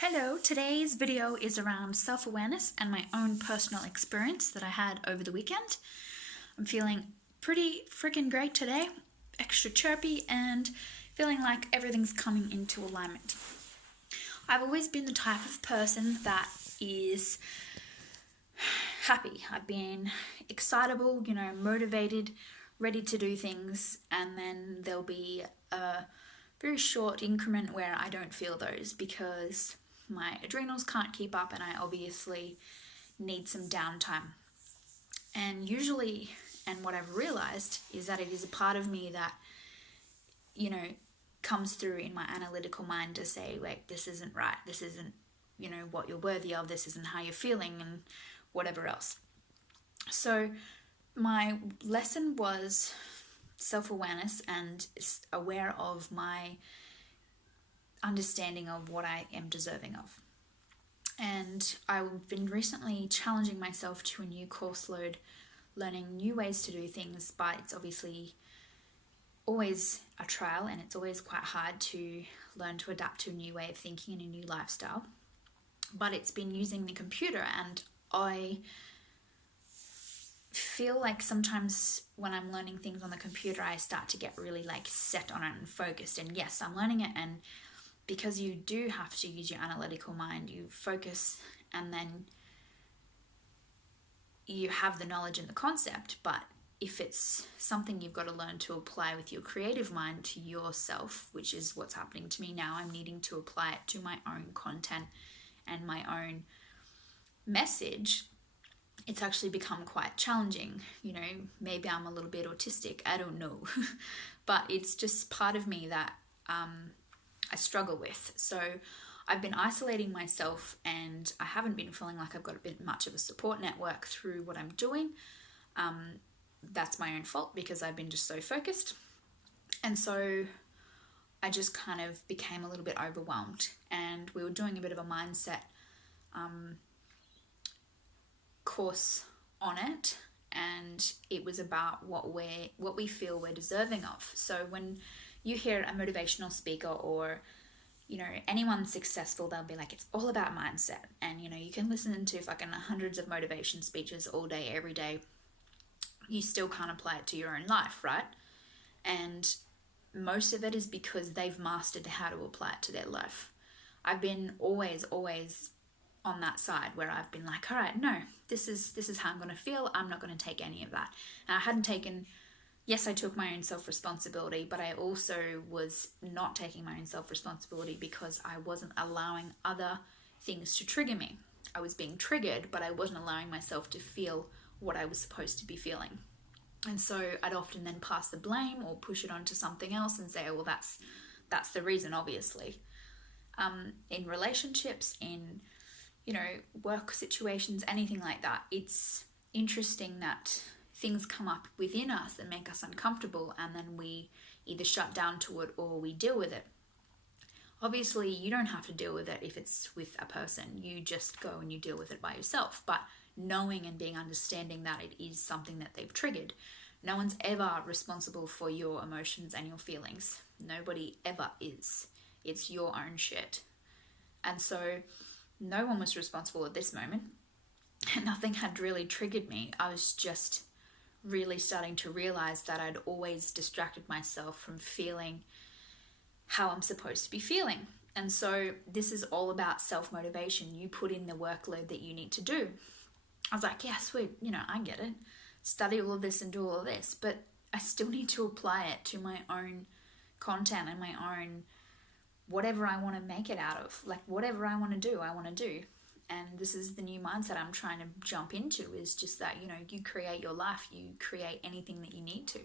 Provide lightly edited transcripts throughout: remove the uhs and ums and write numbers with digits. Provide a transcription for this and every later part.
Hello, today's video is around self-awareness and my own personal experience that I had over the weekend. I'm feeling pretty freaking great today, extra chirpy and feeling like everything's coming into alignment. I've always been the type of person that is happy. I've been excitable, motivated, ready to do things, and then there'll be a very short increment where I don't feel those because my adrenals can't keep up and I obviously need some downtime. And usually, and what I've realized is that it is a part of me that, comes through in my analytical mind to say, wait, this isn't right. This isn't, what you're worthy of. This isn't how you're feeling and whatever else. So my lesson was self-awareness and aware of my understanding of what I am deserving of. And I've been recently challenging myself to a new course load, learning new ways to do things, but it's obviously always a trial and it's always quite hard to learn to adapt to a new way of thinking and a new lifestyle. But it's been using the computer, and I feel like sometimes when I'm learning things on the computer, I start to get really set on it and focused. And yes, I'm learning it, and because you do have to use your analytical mind, you focus and then you have the knowledge and the concept. But if it's something you've got to learn to apply with your creative mind to yourself, which is what's happening to me now, I'm needing to apply it to my own content and my own message. It's actually become quite challenging. Maybe I'm a little bit autistic, I don't know. But it's just part of me that I struggle with. So I've been isolating myself and I haven't been feeling like I've got a bit much of a support network through what I'm doing. That's my own fault because I've been just so focused. And so I just kind of became a little bit overwhelmed, and we were doing a bit of a mindset course on it, and it was about what we feel we're deserving of. So when you hear a motivational speaker or anyone successful, they'll be like, it's all about mindset. And you can listen to fucking hundreds of motivation speeches all day, every day. You still can't apply it to your own life, right? And most of it is because they've mastered how to apply it to their life. I've been always on that side where I've been like, all right, no, this is how I'm going to feel. I'm not going to take any of that. And I hadn't taken, yes, I took my own self-responsibility, but I also was not taking my own self-responsibility because I wasn't allowing other things to trigger me. I was being triggered, but I wasn't allowing myself to feel what I was supposed to be feeling. And so I'd often then pass the blame or push it onto something else and say, oh, well, that's the reason, obviously. In relationships, in work situations, anything like that, it's interesting that things come up within us that make us uncomfortable, and then we either shut down to it or we deal with it. Obviously, you don't have to deal with it if it's with a person. You just go and you deal with it by yourself. But knowing and being understanding that it is something that they've triggered. No one's ever responsible for your emotions and your feelings. Nobody ever is. It's your own shit. And so no one was responsible at this moment. Nothing had really triggered me. I was just really starting to realize that I'd always distracted myself from feeling how I'm supposed to be feeling. And so this is all about self-motivation. You put in the workload that you need to do. I was like, yeah, sweet, I get it. Study all of this and do all of this, but I still need to apply it to my own content and my own whatever I want to make it out of. Whatever I want to do, I want to do. And this is the new mindset I'm trying to jump into, is just that, you create your life, you create anything that you need to.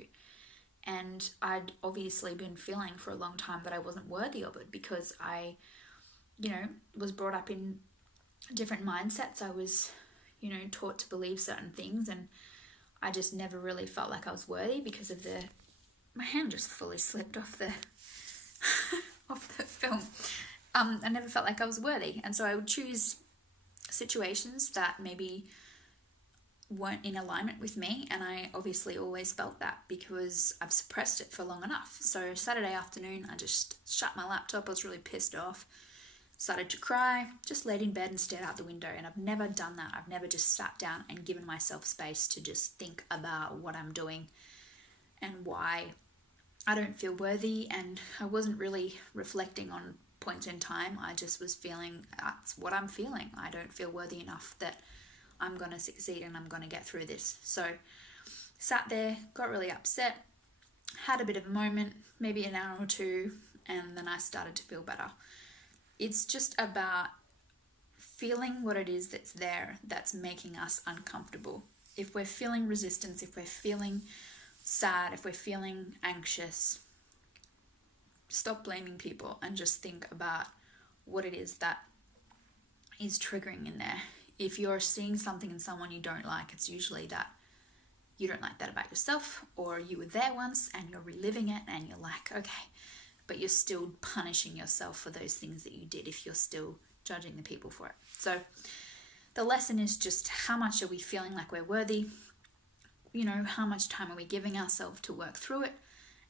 And I'd obviously been feeling for a long time that I wasn't worthy of it because I, was brought up in different mindsets. I was, taught to believe certain things, and I just never really felt like I was worthy because of my hand just fully slipped off the off the film. I never felt like I was worthy, and so I would choose situations that maybe weren't in alignment with me, and I obviously always felt that because I've suppressed it for long enough. So Saturday afternoon, I just shut my laptop. I was really pissed off. started to cry, just laid in bed and stared out the window. And I've never done that. I've never just sat down and given myself space to just think about what I'm doing and why I don't feel worthy. And I wasn't really reflecting on points in time. I just was feeling, that's what I'm feeling. I don't feel worthy enough that I'm going to succeed and I'm going to get through this. So sat there, got really upset, had a bit of a moment, maybe an hour or two, and then I started to feel better. It's just about feeling what it is that's there that's making us uncomfortable. If we're feeling resistance, if we're feeling sad, if we're feeling anxious, stop blaming people and just think about what it is that is triggering in there. If you're seeing something in someone you don't like, it's usually that you don't like that about yourself, or you were there once and you're reliving it and you're like, okay, but you're still punishing yourself for those things that you did if you're still judging the people for it. So the lesson is just, how much are we feeling like we're worthy? You know, how much time are we giving ourselves to work through it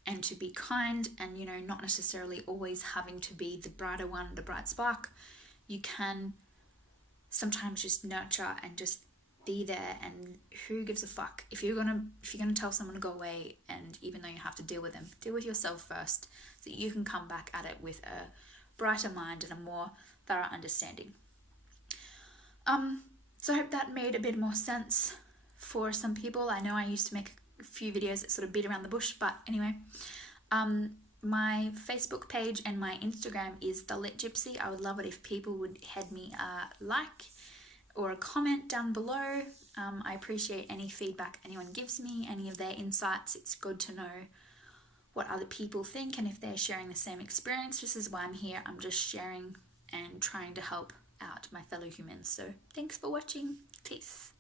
and to be kind, and, you know, not necessarily always having to be the brighter one, the bright spark. You can sometimes just nurture and just be there, and who gives a fuck if you're gonna tell someone to go away, and even though you have to deal with them, deal with yourself first so that you can come back at it with a brighter mind and a more thorough understanding. So I hope that made a bit more sense for some people. I know I used to make a few videos that sort of beat around the bush, but anyway, my Facebook page and my Instagram is The Lit Gypsy. I would love it if people would head me a like or a comment down below. I appreciate any feedback anyone gives me, any of their insights. It's good to know what other people think and if they're sharing the same experience. This is why I'm here. I'm just sharing and trying to help out my fellow humans. So thanks for watching. Peace.